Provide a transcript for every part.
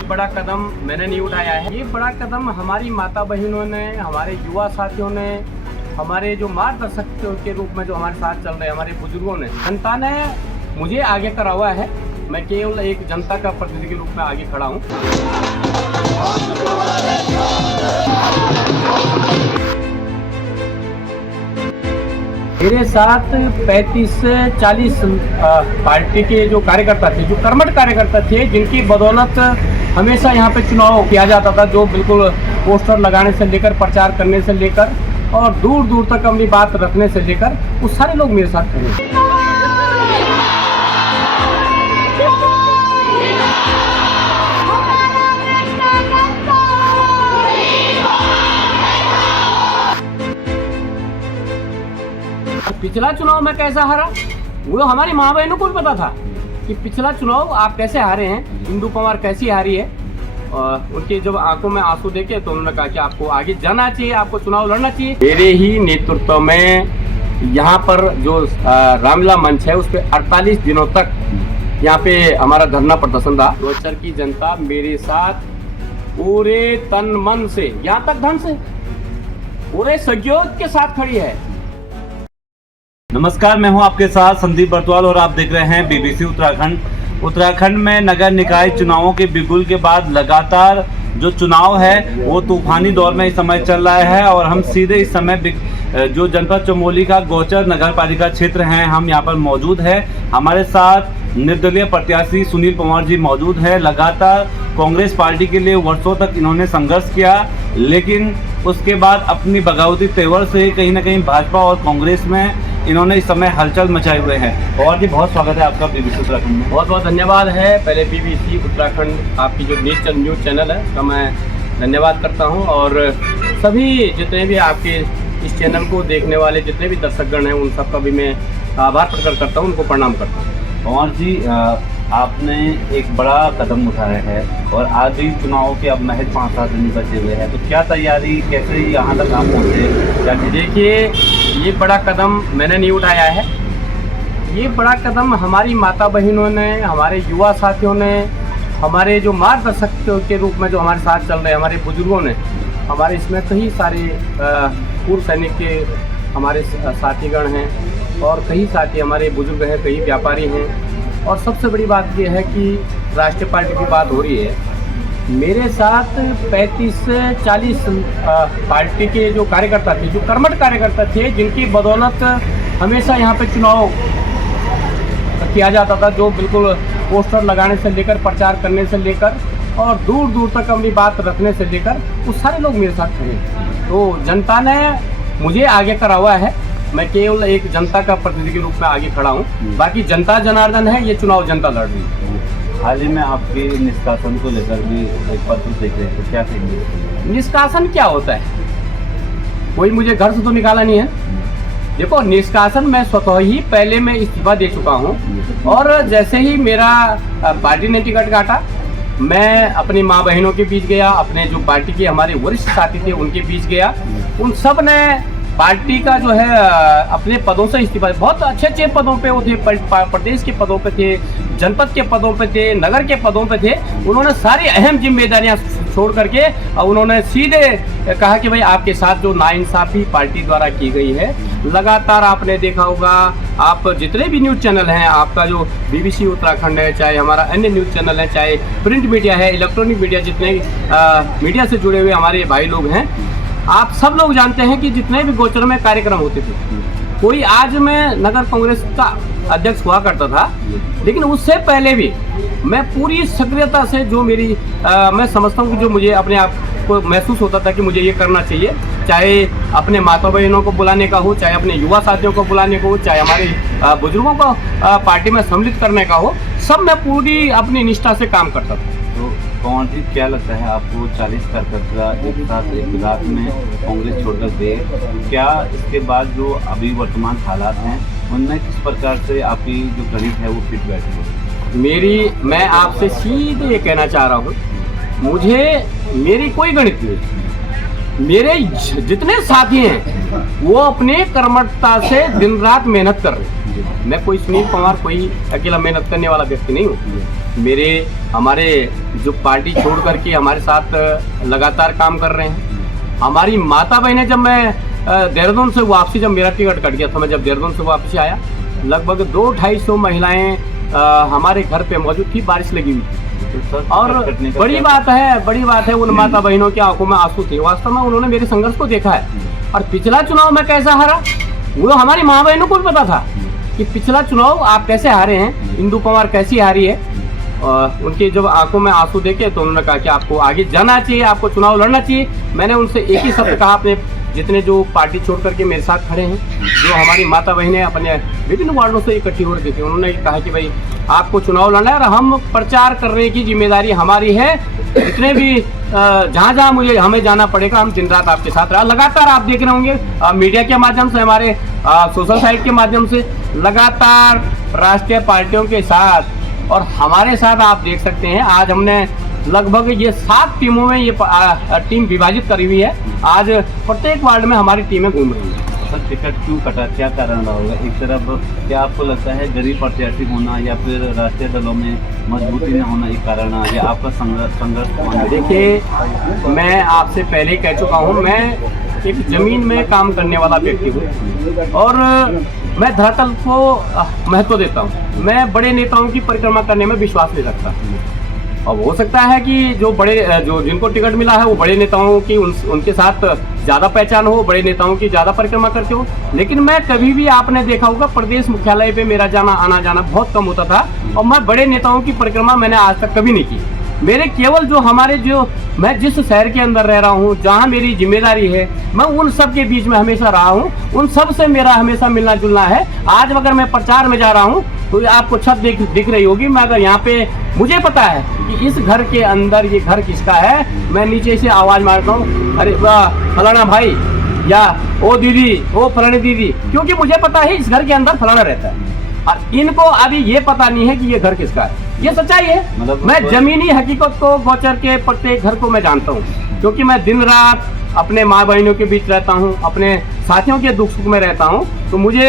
ये बड़ा कदम मैंने नहीं उठाया है। ये बड़ा कदम हमारी माता बहनों ने, हमारे युवा साथियों ने, हमारे जो मार्गदर्शक के रूप में जो हमारे साथ चल रहे हैं हमारे बुजुर्गों ने, जनता ने मुझे आगे करा हुआ है। मैं केवल एक जनता का प्रतिनिधि के रूप में आगे खड़ा हूँ। मेरे साथ 35 से 40 पार्टी के जो कार्यकर्ता थे, जो कर्मठ कार्यकर्ता थे, जिनकी बदौलत हमेशा यहाँ पे चुनाव किया जाता था, जो बिल्कुल पोस्टर लगाने से लेकर, प्रचार करने से लेकर और दूर दूर तक अपनी बात रखने से लेकर, वो सारे लोग मेरे साथ खड़े। पिछला चुनाव में कैसा हारा, वो हमारी माँ बहनों को भी पता था कि पिछला चुनाव आप कैसे हारे हैं, इंदु पवार कैसी हारी है। उनके जब आंखों में आंसू देखे तो उन्होंने कहा कि आपको आगे जाना चाहिए, आपको चुनाव लड़ना चाहिए। मेरे ही नेतृत्व में यहाँ पर जो रामलीला मंच है, उस पर 48 दिनों तक यहाँ पे हमारा धरना प्रदर्शन रहा। गोचर की जनता मेरे साथ पूरे तन मन से, यहाँ तक धन से, पूरे सहयोग के साथ खड़ी है। नमस्कार, मैं हूं आपके साथ संदीप बर्तवाल और आप देख रहे हैं बीबीसी उत्तराखंड। उत्तराखंड में नगर निकाय चुनावों के बिगुल के बाद लगातार जो चुनाव है वो तूफानी दौर में इस समय चल रहा है और हम सीधे इस समय जो जनपद चमोली का गोचर नगर पालिका क्षेत्र है, हम यहाँ पर मौजूद है। हमारे साथ निर्दलीय प्रत्याशी सुनील पंवार जी मौजूद है। लगातार कांग्रेस पार्टी के लिए वर्षों तक इन्होंने संघर्ष किया, लेकिन उसके बाद अपनी बगावती तेवर से कहीं ना कहीं भाजपा और कांग्रेस में इन्होंने इस समय हलचल मचाए हुए हैं। और जी बहुत स्वागत है आपका बीबीसी उत्तराखंड में। बहुत बहुत धन्यवाद है। पहले बीबीसी उत्तराखंड आपकी जो न्यूज़ चैनल है उसका मैं धन्यवाद करता हूं, और सभी जितने भी आपके इस चैनल को देखने वाले जितने भी दर्शकगण हैं उन सबका भी मैं आभार प्रकट करता हूं, उनको प्रणाम करता हूं। और जी आपने एक बड़ा कदम उठाया है और आज भी चुनाव के अब महज 5-7 दिन बचे हुए हैं, तो क्या तैयारी, कैसे यहाँ तक आप पहुँचे? देखिए, ये बड़ा कदम मैंने नहीं उठाया है। ये बड़ा कदम हमारी माता बहनों ने, हमारे युवा साथियों ने, हमारे जो मार्गदर्शक के रूप में जो हमारे साथ चल रहे हैं हमारे बुजुर्गों ने, हमारे इसमें कई सारे पूर्व सैनिक के हमारे साथीगण हैं और कई साथी हमारे बुजुर्ग हैं, कई व्यापारी हैं, और सबसे बड़ी बात यह है कि राष्ट्रीय पार्टी की बात हो रही है। मेरे साथ 35 से 40 पार्टी के जो कार्यकर्ता थे, जो कर्मठ कार्यकर्ता थे, जिनकी बदौलत हमेशा यहाँ पे चुनाव किया जाता था, जो बिल्कुल पोस्टर लगाने से लेकर, प्रचार करने से लेकर और दूर दूर तक अपनी बात रखने से लेकर, वो सारे लोग मेरे साथ खड़े। तो जनता ने मुझे आगे करा हुआ है। मैं केवल एक जनता का प्रतिनिधि के रूप में आगे खड़ा हूँ, बाकी जनता जनार्दन है, ये चुनाव जनता लड़ रही है। हाल ही में आपके निष्कासन को लेकर भी एक पत्र देख रहे हैं, तो क्या कहेंगे? निष्कासन क्या होता है? कोई मुझे घर से तो निकाला नहीं है। देखो, निष्कासन मैं स्वतः ही पहले मैं इस्तीफा दे चुका हूँ, और जैसे ही मेरा पार्टी ने टिकट काटा, मैं अपनी माँ बहनों के बीच गया, अपने जो पार्टी के हमारे वरिष्ठ साथी थे उनके बीच गया। उन सब ने पार्टी का जो है अपने पदों से इस्तीफा, बहुत अच्छे पदों पे वो थे, प्रदेश के पदों पे थे, जनपद के पदों पे थे, नगर के पदों पे थे। उन्होंने सारी अहम जिम्मेदारियां छोड़ करके उन्होंने सीधे कहा कि भाई आपके साथ जो नाइंसाफी पार्टी द्वारा की गई है, लगातार आपने देखा होगा, आप जितने भी न्यूज़ चैनल हैं, आपका जो बीबीसी उत्तराखंड है, चाहे हमारा अन्य न्यूज़ चैनल है, चाहे प्रिंट मीडिया है, इलेक्ट्रॉनिक मीडिया, जितने मीडिया से जुड़े हुए हमारे भाई लोग हैं, आप सब लोग जानते हैं कि जितने भी गोचर में कार्यक्रम होते थे, कोई आज मैं नगर कांग्रेस का अध्यक्ष हुआ करता था, लेकिन उससे पहले भी मैं पूरी सक्रियता से जो मेरी मैं समझता हूँ कि जो मुझे अपने आप को महसूस होता था कि मुझे ये करना चाहिए, चाहे अपने माता बहनों को बुलाने का हो, चाहे अपने युवा साथियों को बुलाने को हो, चाहे हमारे बुजुर्गों को पार्टी में सम्मिलित करने का हो, सब मैं पूरी अपनी निष्ठा से काम करता था। तो कौन जी, क्या लगता है आपको 40 कार्यकर्ता एक साथ एक रात में कांग्रेस छोड़कर गए, क्या इसके बाद जो अभी वर्तमान हालात हैं उनमें किस प्रकार से आपकी जो गणित है वो फिट बैठी है? मैं आपसे सीधे ये कहना चाह रहा हूँ, मुझे मेरी कोई गणित नहीं, मेरे जितने साथी हैं वो अपने कर्मठता से दिन रात मेहनत कर रहे हैं। मैं कोई सुनील पंवार कोई अकेला मेहनत करने वाला व्यक्ति नहीं हूँ। मेरे हमारे जो पार्टी छोड़ करके हमारे साथ लगातार काम कर रहे हैं। हमारी माता बहनें, जब मैं देहरादून से वापसी, जब मेरा टिकट कट गया था, मैं जब देहरादून से वापसी आया, लगभग 200-250 महिलाएं हमारे घर पे मौजूद थी। बारिश लगी हुई थी और बड़ी बात है उन माता बहनों की आंखों में आंसू थे। वास्तव में उन्होंने मेरे संघर्ष को देखा है। और पिछला चुनाव में कैसा हारा वो हमारी माँ बहनों को भी पता था कि पिछला चुनाव आप कैसे हारे हैं, इंदु पंवार कैसी हारी है। उनके जब आंखों में आंसू देखे तो उन्होंने कहा कि आपको आगे जाना चाहिए, आपको चुनाव लड़ना चाहिए। मैंने उनसे एक ही शब्द कहा, अपने जितने जो पार्टी छोड़ करके मेरे साथ खड़े हैं, जो हमारी माता बहनें अपने विभिन्न वार्डों से इकट्ठी हो रही थी, उन्होंने कहा कि भाई आपको चुनाव लड़ना है और हम प्रचार करने की जिम्मेदारी हमारी है। जितने भी जहाँ जहाँ मुझे हमें जाना पड़ेगा, हम दिन रात आपके साथ रहा। लगातार आप देख रहे होंगे मीडिया के माध्यम से, हमारे सोशल साइट के माध्यम से लगातार राष्ट्रीय पार्टियों के साथ और हमारे साथ आप देख सकते हैं। आज हमने लगभग ये 7 टीमों में ये टीम विभाजित करी हुई है। आज प्रत्येक वार्ड में हमारी टीमें घूम रही हैं। सर, टिकट क्यों कटा, क्या कारण रहा होगा? एक तरफ क्या आपको लगता है गरीब प्रत्याशी होना या फिर राष्ट्रीय दलों में मजबूती न होना एक कारण है, या आपका संघर्ष? देखिए, मैं आपसे पहले ही कह चुका हूँ, मैं एक जमीन में काम करने वाला व्यक्ति हूँ और मैं धरातल को महत्व देता हूँ। मैं बड़े नेताओं की परिक्रमा करने में विश्वास नहीं रखता। अब हो सकता है कि जो जिनको टिकट मिला है वो बड़े नेताओं की उनके साथ ज़्यादा पहचान हो, बड़े नेताओं की ज़्यादा परिक्रमा करते हो। लेकिन मैं कभी भी, आपने देखा होगा, प्रदेश मुख्यालय पे मेरा आना जाना बहुत कम होता था और मैं बड़े नेताओं की परिक्रमा मैंने आज तक कभी नहीं की। मेरे केवल मैं जिस शहर के अंदर रह रहा हूँ, जहाँ मेरी जिम्मेदारी है, मैं उन सब के बीच में हमेशा रहा हूँ। उन सब से मेरा हमेशा मिलना जुलना है। आज अगर मैं प्रचार में जा रहा हूँ तो आपको छत दिख रही होगी। मैं अगर यहाँ पे, मुझे पता है कि इस घर के अंदर ये घर किसका है, मैं नीचे से आवाज़ मारता हूँ, अरे वाह फलाना भाई, या ओ दीदी, ओ फलानी दीदी, क्योंकि मुझे पता है इस घर के अंदर फलाना रहता है। और इनको अभी ये पता नहीं है कि ये घर किसका है। ये सच्चाई है। मतलब मैं जमीनी हकीकत को, गोचर के प्रत्येक घर को मैं जानता हूँ, क्योंकि मैं दिन रात अपने माँ बहनों के बीच रहता हूँ, अपने साथियों के दुख सुख में रहता हूँ। तो मुझे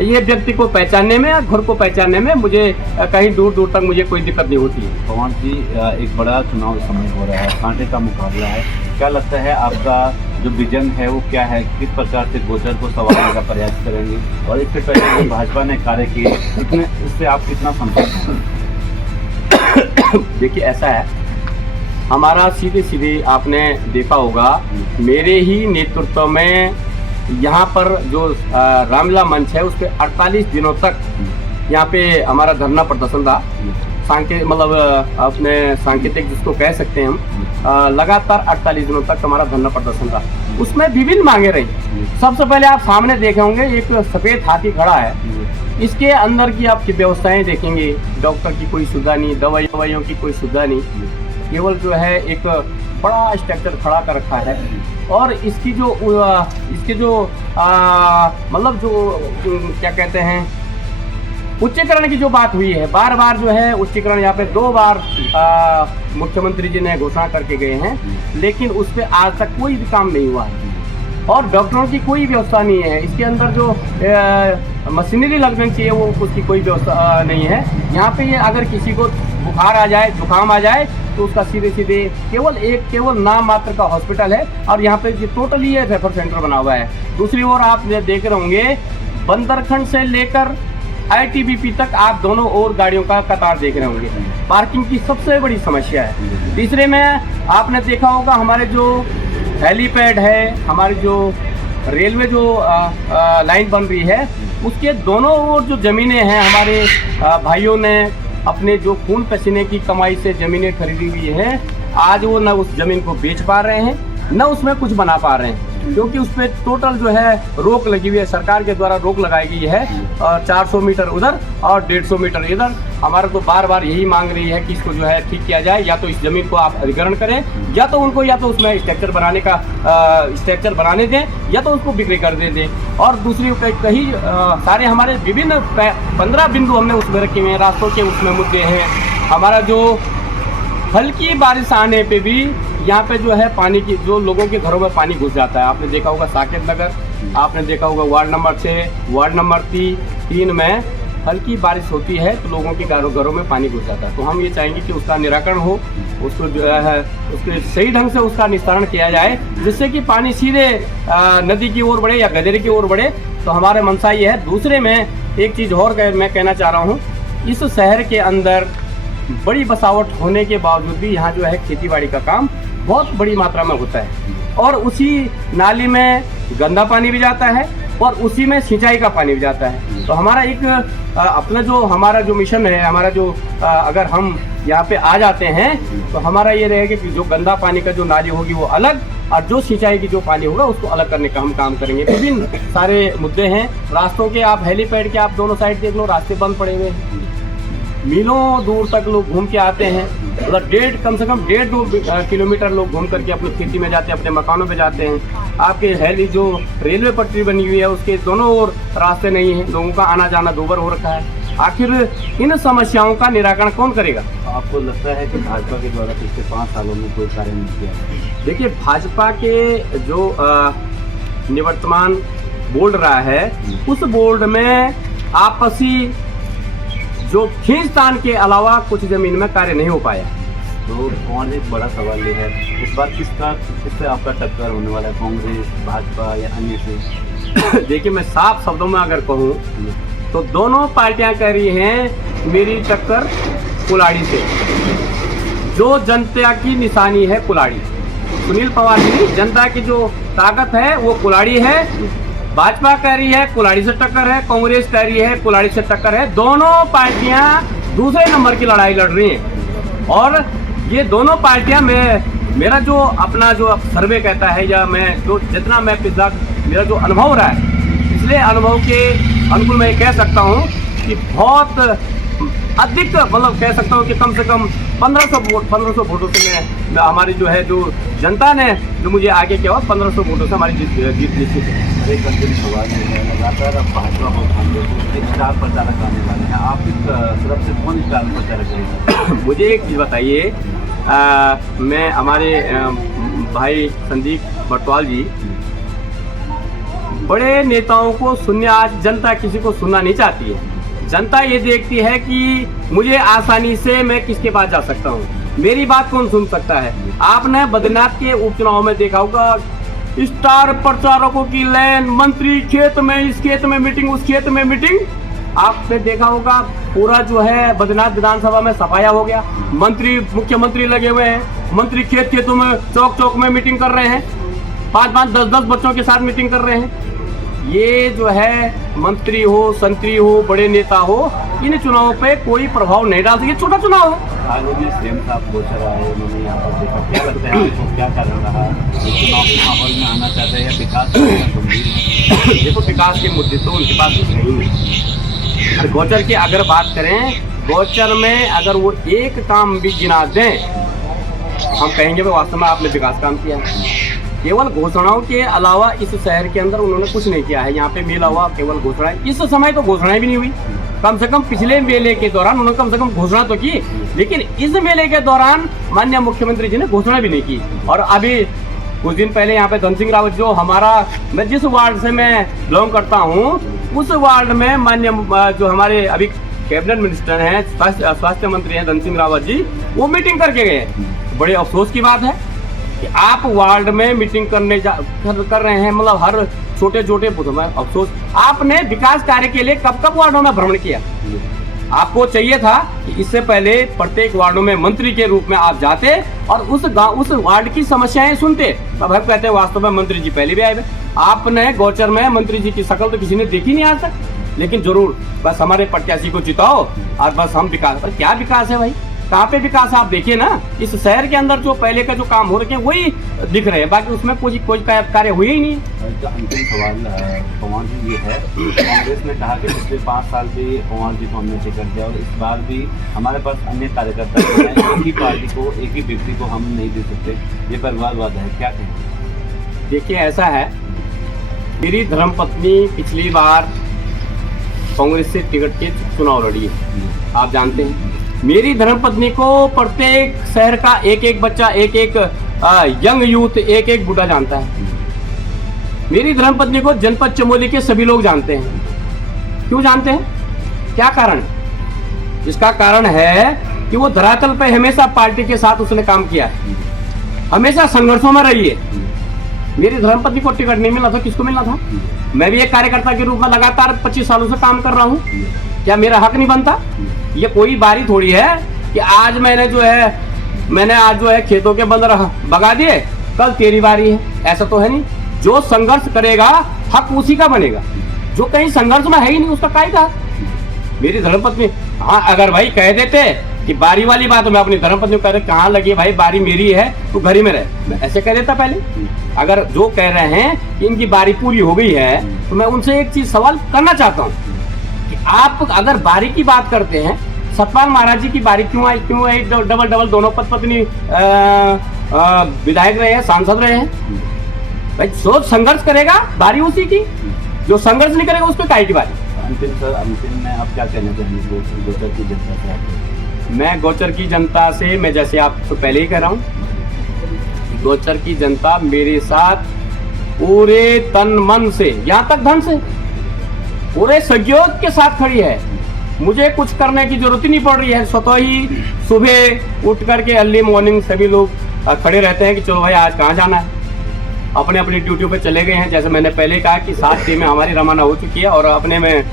ये व्यक्ति को पहचानने में, घर को पहचानने में मुझे कहीं दूर दूर तक मुझे कोई दिक्कत नहीं होती है। पंवार जी, एक बड़ा चुनाव समय हो रहा है, कांटे का मुकाबला है। क्या लगता है आपका जो विजन है वो क्या है? किस प्रकार से गोचर को संवारने का प्रयास करेंगे? और इससे पहले जो भाजपा ने कार्य किए, इससे आप कितना संतुष्ट हैं? देखिए, ऐसा है, हमारा सीधे आपने देखा होगा, मेरे ही नेतृत्व में यहाँ पर जो रामलीला मंच है उस पर 48 दिनों तक यहाँ पे हमारा धरना प्रदर्शन था। अपने सांकेतिक जिसको कह सकते हैं हम, लगातार 48 दिनों तक हमारा धरना प्रदर्शन था। उसमें विभिन्न मांगे रही। सबसे पहले आप सामने देखे होंगे, एक सफ़ेद हाथी खड़ा है। इसके अंदर की आपकी व्यवस्थाएं देखेंगे, डॉक्टर की कोई सुविधा नहीं, दवाइयों की कोई सुविधा नहीं, केवल जो है एक बड़ा स्ट्रक्चर खड़ा कर रखा है। और इसके जो मतलब जो क्या कहते हैं, उच्चीकरण की जो बात हुई है, बार बार जो है उच्चीकरण, यहाँ पे 2 बार मुख्यमंत्री जी ने घोषणा करके गए हैं, लेकिन उस पर आज तक कोई भी काम नहीं हुआ है। और डॉक्टरों की कोई व्यवस्था नहीं है। इसके अंदर जो मशीनरी लगनी चाहिए वो उसकी कोई व्यवस्था नहीं है। यहाँ पे ये अगर किसी को बुखार आ जाए, जुकाम आ जाए, तो उसका सीधे केवल नाम मात्र का हॉस्पिटल है। और यहाँ पे ये टोटली ये रेफर सेंटर बना हुआ है। दूसरी ओर आप देख रहे होंगे, बंदरखंड से लेकर ITBP तक आप दोनों ओर गाड़ियों का कतार देख रहे होंगे। पार्किंग की सबसे बड़ी समस्या है। तीसरे में आपने देखा होगा, हमारे जो हेलीपैड है, हमारी जो रेलवे जो लाइन बन रही है, उसके दोनों ओर जो ज़मीनें हैं, हमारे भाइयों ने अपने जो खून पसीने की कमाई से ज़मीनें खरीदी हुई हैं, आज वो न उस ज़मीन को बेच पा रहे हैं, न उसमें कुछ बना पा रहे हैं, क्योंकि उस पर टोटल जो है रोक लगी हुई है। सरकार के द्वारा रोक लगाई गई है, और 400 मीटर उधर और 150 मीटर इधर। हमारा तो बार बार यही मांग रही है कि इसको जो है ठीक किया जाए, या तो इस ज़मीन को आप अधिग्रहण करें, या तो उसमें स्ट्रक्चर बनाने दें, या तो उसको बिक्री कर दें। और दूसरी कहीं सारे हमारे विभिन्न 15 बिंदु हमने उसमें रखे हुए हैं। रास्तों के उसमें मुद्दे हैं। हमारा जो हल्की बारिश आने पे भी यहाँ पे जो है पानी की, जो लोगों के घरों में पानी घुस जाता है। आपने देखा होगा साकेत नगर, आपने देखा होगा वार्ड नंबर 6, वार्ड नंबर 3 में हल्की बारिश होती है तो लोगों के घरों में पानी घुस जाता है। तो हम ये चाहेंगे कि उसका निराकरण हो, उसको जो है उसके सही ढंग से उसका निस्तारण किया जाए, जिससे कि पानी सीधे नदी की ओर बढ़े या गदेरे की ओर बढ़े। तो हमारा मनसा ये है। दूसरे में एक चीज़ और मैं कहना चाह रहा हूँ, इस शहर के अंदर बड़ी बसावट होने के बावजूद भी यहाँ जो है खेतीबाड़ी का काम बहुत बड़ी मात्रा में होता है, और उसी नाली में गंदा पानी भी जाता है और उसी में सिंचाई का पानी भी जाता है। तो हमारा एक अपना जो हमारा जो मिशन है, हमारा जो अगर हम यहाँ पे आ जाते हैं तो हमारा ये रहेगा कि जो गंदा पानी का जो नाली होगी वो अलग, और जो सिंचाई की जो पानी होगा उसको अलग करने का हम काम करेंगे। विभिन्न सारे मुद्दे हैं। रास्तों के आप हेलीपैड के आप दोनों साइड देख लो, रास्ते बंद पड़े हुए हैं, मीलों दूर तक लोग घूम के आते हैं। मतलब कम से कम 1.5-2 किलोमीटर लोग घूम करके अपनी खेती में जाते हैं, अपने मकानों पे जाते हैं। आपके जो रेलवे पटरी बनी हुई है उसके दोनों ओर रास्ते नहीं है, लोगों का आना जाना दूभर हो रखा है। आखिर इन समस्याओं का निराकरण कौन करेगा? आपको लगता है कि भाजपा के द्वारा पिछले 5 सालों में कोई कार्य नहीं किया? देखिए, भाजपा के जो निवर्तमान बोर्ड रहा है उस बोर्ड में आपसी जो खींचतान के अलावा कुछ जमीन में कार्य नहीं हो पाया। तो और एक बड़ा सवाल ये है, इस बार किससे आपका टक्कर होने वाला है, कांग्रेस, भाजपा या अन्य से? देखिए, मैं साफ शब्दों में अगर कहूँ तो दोनों पार्टियां कह रही हैं मेरी टक्कर कुल्हाड़ी से। जो जनता की निशानी है कुल्हाड़ी, सुनील पवार जी, जनता की जो ताकत है वो कुल्हाड़ी है। भाजपा कह रही है कुल्हाड़ी से टक्कर है, कांग्रेस कह रही है कुल्हाड़ी से टक्कर है। दोनों पार्टियां दूसरे नंबर की लड़ाई लड़ रही हैं, और ये दोनों पार्टियां मेरा जो अपना जो सर्वे कहता है, या मैं जो जितना मैं पिछला मेरा जो अनुभव रहा है, इसलिए अनुभव के अनुकूल मैं कह सकता हूँ कि बहुत अधिक, मतलब कह सकता हूँ कि कम से कम 1500 वोटों से मैं हमारी जो है जो जनता ने जो मुझे आगे किया, 1500 वोटों से हमारी जीत निश्चित है। एक अंतिम सवाल है, लगातार अब भाजपा को स्टार प्रचारक आने वाले हैं, आप इस तरफ से कौन स्टार प्रचारक करेगा? मुझे एक चीज़ बताइए, मैं हमारे भाई संदीप बटवाल जी, बड़े नेताओं को सुनने आज जनता किसी को सुनना नहीं चाहती है। जनता ये देखती है कि मुझे आसानी से मैं किसके पास जा सकता हूँ, मेरी बात कौन सुन सकता है। आपने बद्रीनाथ के उपचुनाव में देखा होगा, स्टार प्रचारकों की लाइन, मंत्री खेत में, इस खेत में मीटिंग, उस खेत में मीटिंग। आपने देखा होगा पूरा जो है बद्रीनाथ विधानसभा में सफाया हो गया, मंत्री मुख्यमंत्री लगे हुए हैं, मंत्री खेतों में चौक चौक में मीटिंग कर रहे हैं, 5-5, 10-10 बच्चों के साथ मीटिंग कर रहे हैं। ये जो है मंत्री हो, संतरी हो, बड़े नेता हो, इन चुनावों पे कोई प्रभाव नहीं डाल सकते। ये छोटा चुनाव है। हाल ही में सीएम साहब गोचर आए, उन्होंने यहाँ पर देखा, क्या लगता है आपको, क्या कारण रहा? चुनाव के माहौल में आना चाहते हैं या विकास गंभीर है? देखो, विकास के मुद्दे तो उनके पास कुछ नहीं है। और गोचर की अगर बात करें, गोचर में अगर वो एक काम भी गिना दें, हम कहेंगे कि वास्तव में आपने विकास काम किया है। केवल घोषणाओं के अलावा इस शहर के अंदर उन्होंने कुछ नहीं किया है। यहाँ पे मेला हुआ, केवल घोषणाएं, इस समय तो घोषणाएं भी नहीं हुई। कम से कम पिछले मेले के दौरान उन्होंने कम से कम घोषणा तो की, लेकिन इस मेले के दौरान माननीय मुख्यमंत्री जी ने घोषणा भी नहीं की। और अभी कुछ दिन पहले यहाँ पे धन सिंह रावत, जो मैं जिस वार्ड से मैं बिलोंग करता हूँ, उस वार्ड में माननीय जो हमारे अभी कैबिनेट मिनिस्टर हैं, स्वास्थ्य मंत्री हैं धन सिंह रावत जी, वो मीटिंग करके गए। बड़े अफसोस की बात है कि आप वार्ड में मीटिंग कर रहे हैं, मतलब हर छोटे छोटे बुध में अफसोस। आपने विकास कार्य के लिए कब कब वार्डों में भ्रमण किया? आपको चाहिए था कि इससे पहले प्रत्येक वार्डों में मंत्री के रूप में आप जाते और उस वार्ड की समस्याएं सुनते। तब हम कहते हैं वास्तव में मंत्री जी पहले भी आए। आपने गोचर में मंत्री जी की शक्ल तो किसी ने देखी नहीं आज तक। लेकिन जरूर बस हमारे प्रत्याशी को जिताओ और बस हम विकास। पर क्या विकास है भाई? कहाँ पे विकास? आप देखिए ना, इस शहर के अंदर जो पहले का जो काम हो रखे हैं वही दिख रहे हैं, बाकी उसमें कोई कार्य हुए ही नहीं। अंतिम सवाल पवार जी ये है, कांग्रेस ने कहा कि पिछले 5 साल भी पवार जी को हमने टिकट दिया और इस बार भी हमारे पास अन्य कार्यकर्ता हैं, एक ही पार्टी को, एक ही व्यक्ति को हम नहीं दे सकते, ये परिवारवाद है, क्या कहें? देखिए, ऐसा है, मेरी धर्मपत्नी पिछली बार कांग्रेस से टिकट के चुनाव लड़ी है, आप जानते हैं। मेरी धर्मपत्नी को प्रत्येक शहर का एक एक बच्चा, एक एक यंग यूथ एक एक बूढ़ा जानता है। मेरी धर्मपत्नी को जनपद चमोली के सभी लोग जानते हैं। क्यों जानते हैं? क्या कारण? इसका कारण है कि वो धरातल पे हमेशा पार्टी के साथ उसने काम किया है, हमेशा संघर्षों में रही है। मेरी धर्मपत्नी को टिकट नहीं मिला था, किसको मिलना था? मैं भी एक कार्यकर्ता के रूप में लगातार 25 सालों से काम कर रहा हूँ। क्या मेरा हक नहीं बनता? ये कोई बारी थोड़ी है कि आज मैंने आज जो है खेतों के बंदर भगा दिए, कल तेरी बारी है, ऐसा तो है नहीं। जो संघर्ष करेगा हक उसी का बनेगा। जो कहीं संघर्ष में है ही नहीं उसका काहे का? मेरी धर्मपत्नी, हाँ अगर भाई कह देते कि बारी वाली बात, मैं अपनी धर्मपत्नी को कह रहे कहाँ लगी भाई, बारी मेरी है तू घर ही में रह, मैं ऐसे कह देता पहले। अगर जो कह रहे हैं कि इनकी बारी पूरी हो गई है, तो मैं उनसे एक चीज सवाल करना चाहता हूँ कि आप अगर बारी की बात करते हैं, सतपाल महाराज जी की बारी क्यों आई? डबल दोनों पत्नी विधायक रहे हैं, सांसद रहे हैं। भाई जो संघर्ष करेगा बारी उसी की, जो संघर्ष नहीं करेगा उसको काहे की बारी? अंतिम में आप क्या कहना चाहेंगे गोचर की जनता से? मैं गोचर की जनता से, मैं जैसे आपको पहले ही कह रहा हूँ, गोचर की जनता मेरे साथ पूरे तन मन से, यहाँ तक धन से, पूरे सहयोग के साथ खड़ी है। मुझे कुछ करने की जरूरत ही नहीं पड़ रही है। स्वतः ही सुबह उठ करके अर्ली मॉर्निंग सभी लोग खड़े रहते हैं कि चलो भाई आज कहाँ जाना है, अपने अपनी ड्यूटी पे चले गए हैं। जैसे मैंने पहले कहा कि 7 टीमें हमारी रवाना हो चुकी है और अपने में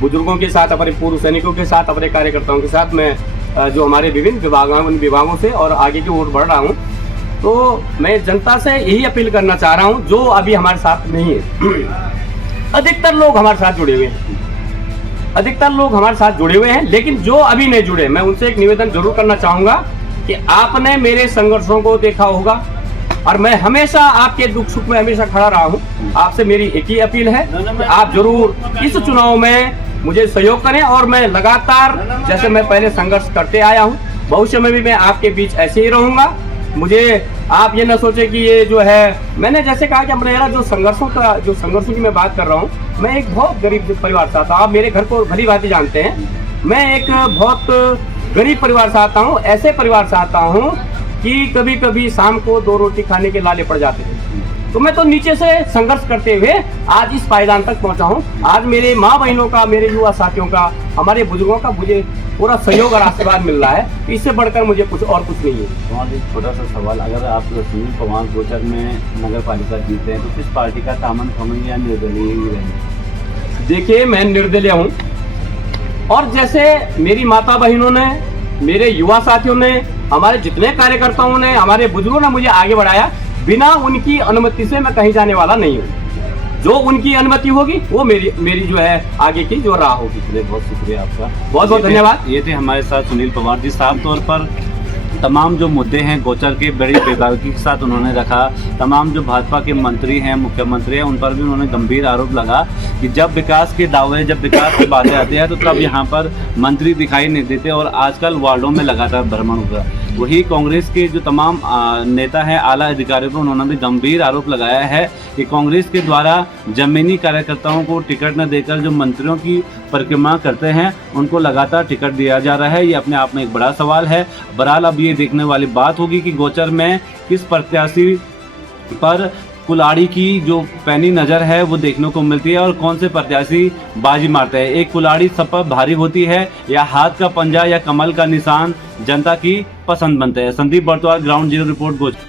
बुजुर्गों के साथ, अपने पूर्व सैनिकों के साथ, अपने कार्यकर्ताओं के साथ मैं जो हमारे विभिन्न विभागों से और आगे की ओर बढ़ रहा हूँ। तो मैं जनता से यही अपील करना चाह रहा हूँ, जो अभी हमारे साथ नहीं है। अधिकतर लोग हमारे साथ जुड़े हुए हैं, अधिकतर लोग हमारे साथ जुड़े हुए हैं, लेकिन जो अभी नहीं जुड़े, मैं उनसे एक निवेदन जरूर करना चाहूंगा कि आपने मेरे संघर्षों को देखा होगा और मैं हमेशा आपके दुख सुख में हमेशा खड़ा रहा हूं। आपसे मेरी एक ही अपील है कि आप जरूर इस चुनाव में मुझे सहयोग करें और मैं लगातार, जैसे मैं पहले संघर्ष करते आया हूं, भविष्य में भी मैं आपके बीच ऐसे ही रहूंगा। मुझे आप ये ना सोचे कि ये जो है, मैंने जैसे कहा कि मेरा जो संघर्षों की मैं बात कर रहा हूँ, मैं एक बहुत गरीब परिवार से आता हूँ। आप मेरे घर को भली भांति जानते हैं, मैं एक बहुत गरीब परिवार से आता हूँ। ऐसे परिवार से आता हूँ कि कभी कभी शाम को 2 रोटी खाने के लाले पड़ जाते थे। तो मैं तो नीचे से संघर्ष करते हुए आज इस पायदान तक पहुंचा हूं। आज मेरे माँ बहनों का, मेरे युवा साथियों का, हमारे बुजुर्गों का मुझे पूरा सहयोग और आशीर्वाद मिल रहा है। इससे बढ़कर मुझे कुछ नहीं है। और एक छोटा सा सवाल, अगर आप सुनील पवार गोचर में नगर पालिका जीते हैं तो किस पार्टी का दामन थामेंगे या निर्दलीय ही रहेंगे? देखिए, मैं निर्दलीय हूँ और जैसे मेरी माता बहनों ने, मेरे युवा साथियों ने, हमारे जितने कार्यकर्ताओं ने, हमारे बुजुर्गों ने मुझे आगे बढ़ाया, बिना उनकी अनुमति से मैं कहीं जाने वाला नहीं हूँ। जो उनकी अनुमति होगी वो मेरी जो है आगे की जो राह होगी। बहुत शुक्रिया आपका, बहुत बहुत धन्यवाद। ये थे हमारे साथ सुनील पवार जी। साफ तौर पर तमाम जो मुद्दे हैं गोचर के बड़ी बेबाकी के साथ उन्होंने रखा। तमाम जो भाजपा के मंत्री हैं, मुख्यमंत्री हैं, उन पर भी उन्होंने गंभीर आरोप लगा कि जब विकास के दावे, जब विकास की बातें आती है तो तब यहाँ पर मंत्री दिखाई नहीं देते और आजकल वार्डों में लगातार भ्रमण होगा। वही कांग्रेस के जो तमाम नेता हैं, आला अधिकारियों पर उन्होंने भी गंभीर आरोप लगाया है कि कांग्रेस के द्वारा जमीनी कार्यकर्ताओं को टिकट न देकर जो मंत्रियों की परिक्रमा करते हैं उनको लगातार टिकट दिया जा रहा है। ये अपने आप में एक बड़ा सवाल है। बहरहाल अब ये देखने वाली बात होगी कि गोचर में किस प्रत्याशी पर कुल्हाड़ी की जो पैनी नज़र है वो देखने को मिलती है और कौन से प्रत्याशी बाजी मारते हैं। एक कुल्हाड़ी सब पर भारी होती है या हाथ का पंजा या कमल का निशान जनता की पसंद बनते हैं। Sandeep Bartwal, ground zero report, गोचर।